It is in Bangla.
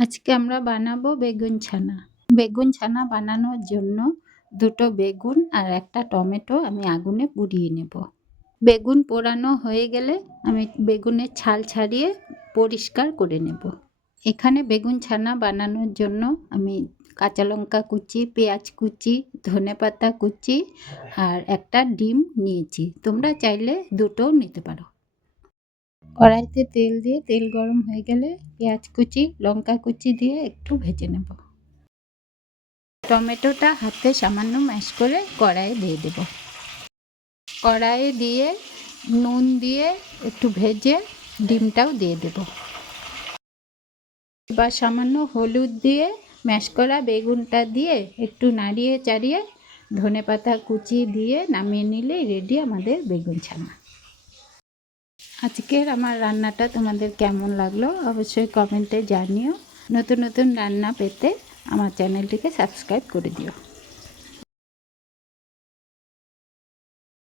আজকে আমরা বানাবো বেগুন ছানা। বেগুন ছানা বানানোর জন্য দুটো বেগুন আর একটা টমেটো আমি আগুনে পুড়িয়ে নেব। বেগুন পোড়ানো হয়ে গেলে আমি বেগুনের ছাল ছাড়িয়ে পরিষ্কার করে নেব। এখানে বেগুন ছানা বানানোর জন্য আমি কাঁচা লঙ্কা কুচি, পেঁয়াজ কুচি, ধনেপাতা কুচি আর একটা ডিম নিয়েছি। তোমরা চাইলে দুটোও নিতে পারো। কড়াইতে তেল দিয়ে তেল গরম হয়ে গেলে পেঁয়াজ কুচি, লঙ্কা কুচি দিয়ে একটু ভেজে নেব। টমেটোটা হাতে সামান্য ম্যাশ করে কড়াইয়ে দিয়ে দেব। কড়াইয়ে দিয়ে নুন দিয়ে একটু ভেজে ডিমটাও দিয়ে দেব। এবার সামান্য হলুদ দিয়ে ম্যাশ করা বেগুনটা দিয়ে একটু নাড়িয়ে চাড়িয়ে ধনেপাতা কুচি দিয়ে নামিয়ে নিলেই রেডি আমাদের বেগুন ছানা। আজকের আমার রান্নাটা তোমাদের কেমন লাগলো অবশ্যই কমেন্টে জানিও। নতুন নতুন রান্না পেতে আমার চ্যানেলটিকে সাবস্ক্রাইব করে দিও।